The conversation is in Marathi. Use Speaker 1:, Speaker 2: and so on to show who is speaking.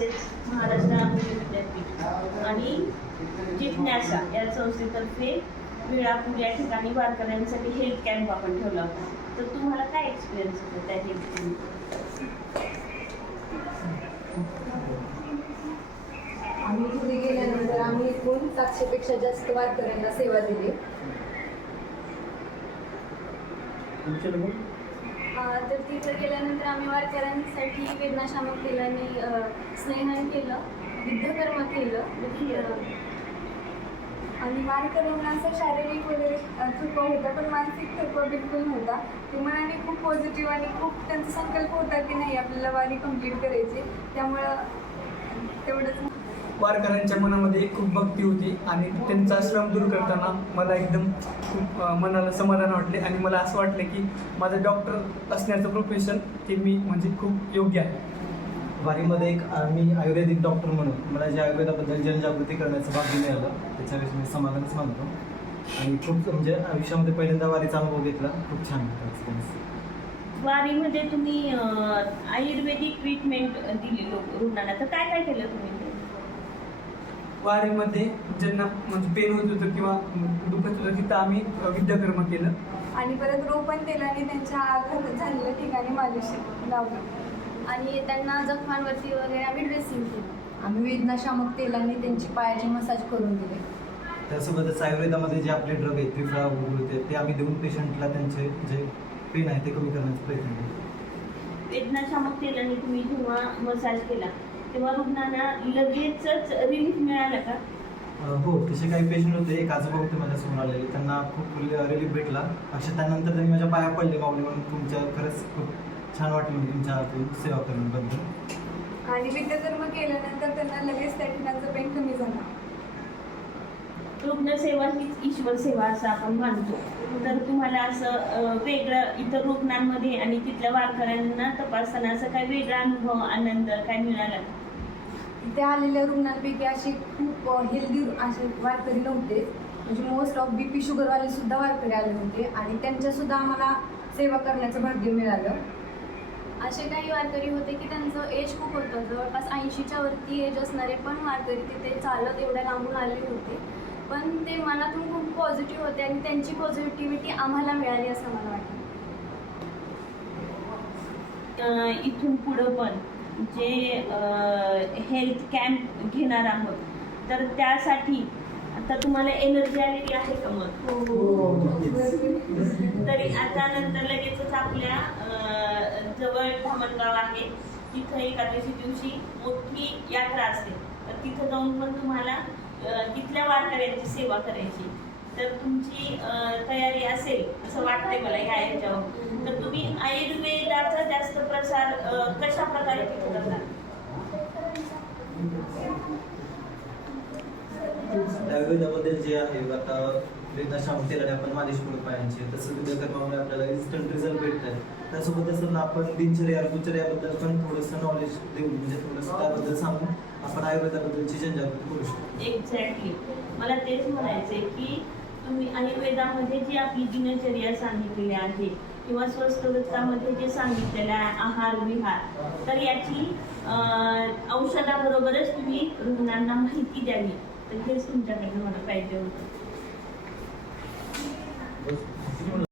Speaker 1: तसेच महाराष्ट्र विद्यापीठ आणि जिज्ञासा या संस्थेतर्फे वेळापूर या ठिकाणी वारकऱ्यांसाठी हेल्थ कॅम्प आपण ठेवला होता. तर तुम्हाला काय एक्सपिरियन्स होता त्या हेल्थ कॅम्प
Speaker 2: आम्ही तिथे गेल्यानंतर आम्ही एकूण सातशेपेक्षा जास्त वारकऱ्यांना सेवा दिली.
Speaker 3: तर तिथं गेल्यानंतर आम्ही वारकऱ्यांसाठी वेदनाशामक केलं आणि स्नेहन केलं विद्धकर्म केलं. आणि वारकऱ्यांना असं शारीरिक वगैरे अं, थकवा होता पण मानसिक थकवा बिलकुल नव्हता. ते मनाने खूप पॉझिटिव्ह आणि खूप त्यांचा संकल्प होता की नाही आपल्याला वारी कंप्लीट करायची. त्यामुळं तेवढंच.
Speaker 4: वारकऱ्यांच्या मनामध्ये खूप भक्ती होती आणि त्यांचा श्रम दूर करताना मला एकदम खूप मनाला समाधान वाटले आणि मला असं वाटलं की माझं डॉक्टर असण्याचं प्रोफेशन ते मी म्हणजे खूप योग्य आहे.
Speaker 5: वारीमध्ये एक मी आयुर्वेदिक डॉक्टर म्हणून मला जे आयुर्वेदाबद्दल जनजागृती करण्याचं भाग्य मिळालं त्याच्यावेळेस मी समाधानच मानतो. आणि खूप म्हणजे आयुष्यामध्ये पहिल्यांदा वारीचा अनुभव घेतला खूप छान होता एक्सपिरियन्स
Speaker 1: वारीमध्ये तुम्ही आयुर्वेदिक ट्रीटमेंट दिली लोक रुग्णांना तर काय काय केलं तुम्ही?
Speaker 4: वारीमध्ये ज्यांना म्हणजे पेन होत होतं किंवा दुखत होतं तिथं आम्ही विद्याकर्म केलं.
Speaker 3: आणि परत रोपण तेलाने त्यांच्या आघात झालेल्या ठिकाणी मालिश लावलं. आणि त्यांना जखमांवरती वगैरे आम्ही ड्रेसिंग केलं.
Speaker 2: आम्ही वेदनाशामक तेलाने त्यांची पायाची मसाज करून दिले.
Speaker 5: त्यासोबतच आयुर्वेदामध्ये जे आपले ड्रग आहेत त्रिफळा वगैरे ते आम्ही देऊन पेशंटला त्यांचे जे पेन आहे ते कमी करण्याचा प्रयत्न केला.
Speaker 1: वेदनाशामक तेलाने तुम्ही जेव्हा मसाज केला तेव्हा रुग्णांना लगेचच रिलीफ मिळाला का?
Speaker 5: अ, हो तसे काही पेशंट होते. एक आजोबा होते माझ्यासमोर आलेले. त्यांना खूप रिलीफ भेटला. अक्षर त्यानंतर त्यांनी माझ्या पाया पडले माऊली म्हणून. तुमच्या खरंच खूप छान वाटलं म्हणजे तुमच्या सेवा करण्याबद्दल.
Speaker 3: आणि विद्याकर्म केल्यानंतर त्यांना लगेच त्या ठिकाणचं पेन कमी झालं
Speaker 1: रुग्णसेवा हीच ईश्वर सेवा असं आपण मानतो. तर तुम्हाला असं वेगळं इतर रुग्णांमध्ये आणि तिथल्या वारकऱ्यांना तपासताना असं काही वेगळा अनुभव आनंद काय मिळाला?
Speaker 2: तिथे आलेल्या रुग्णांपैकी असे खूप हेल्दी असे वारकरी नव्हते. म्हणजे मोस्ट ऑफ बी पी शुगरवाले सुद्धा वारकरी आले होते आणि त्यांच्यासुद्धा आम्हाला सेवा करण्याचं भाग्य मिळालं.
Speaker 3: असे काही वारकरी होते की त्यांचं एज खूप होतं. जवळपास ऐंशीच्या वरती एज असणारे पण वारकरी तिथे चालत एवढ्या लांबून आले होते. पण ते मनातून खूप पॉझिटिव्ह होते आणि त्यांची पॉझिटिव्हिटी आम्हाला मिळाली असं मला वाटतं.
Speaker 1: अं, इथून पुढं पण जे हेल्थ कॅम्प घेणार आहोत तर त्यासाठी आता तुम्हाला एनर्जी आलेली आहे का मग? तरी आता नंतर लगेचच आपल्या अं, जवळ धामणगाव आहे. तिथं एकादशी दिवशी मोठी यात्रा असते. तर तिथं जाऊन पण तुम्हाला तिथल्या वारकऱ्यांची सेवा करायची. तर तुमची तयारी असेल असं वाटतंय मला ह्या याच्यावर. तर तुम्ही आयुर्वेदाचा जास्त प्रसार कशा प्रकारे तिथं करणार
Speaker 5: आयुर्वेदाबद्दल जे आहे आता वेदा वेदनाशाम तेलाने आपण मालिश म्हणून पायांचे तसं विद्याकर्मामुळे आपल्याला इन्स्टंट रिझल्ट भेटत आहे त्यासोबत असं आपण दिनचर्या ऋतुचर्याबद्दल पण थोडंसं नॉलेज देऊन म्हणजे थोडंसं त्याबद्दल सांगून आपण आयुर्वेदाबद्दलची जनजागृती करू शकतो.
Speaker 1: एक्झॅक्टली मला तेच म्हणायचंय की तुम्ही आयुर्वेदामध्ये जी आपली दिनचर्या सांगितलेली आहे किंवा स्वस्तवृत्तामध्ये जे सांगितलेलं आहे आहार विहार तर याची औषधाबरोबरच तुम्ही रुग्णांना माहिती द्यावी. तर हेच तुमच्याकडनं मला पाहिजे होतं